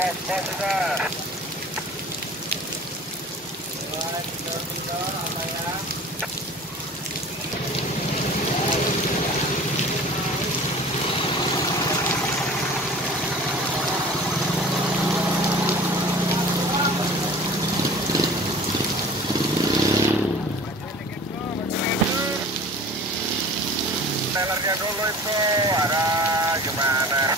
Pos sudah. Trailernya dulu itu ada gimana?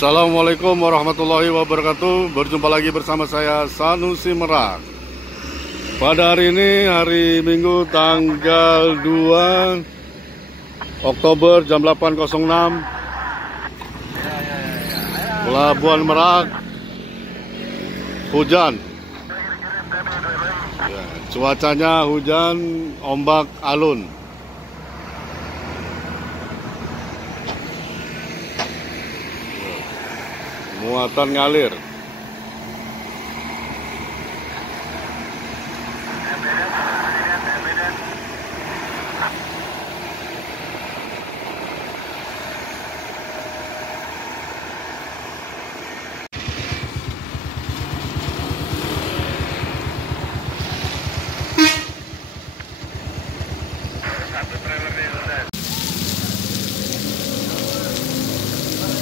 Assalamualaikum warahmatullahi wabarakatuh. Berjumpa lagi bersama saya Sanusi Merak. Pada hari ini, hari Minggu tanggal 2 Oktober jam 8.06, Pelabuhan Merak, hujan. Ya, cuacanya hujan, ombak alun. Muatan ngalir.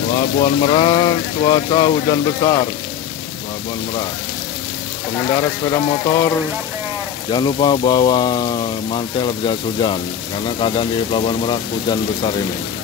Pelabuhan Merak, cuaca hujan besar. Pelabuhan Merak. Pengendara sepeda motor, jangan lupa bawa mantel jas hujan, karena keadaan di Pelabuhan Merak hujan besar ini.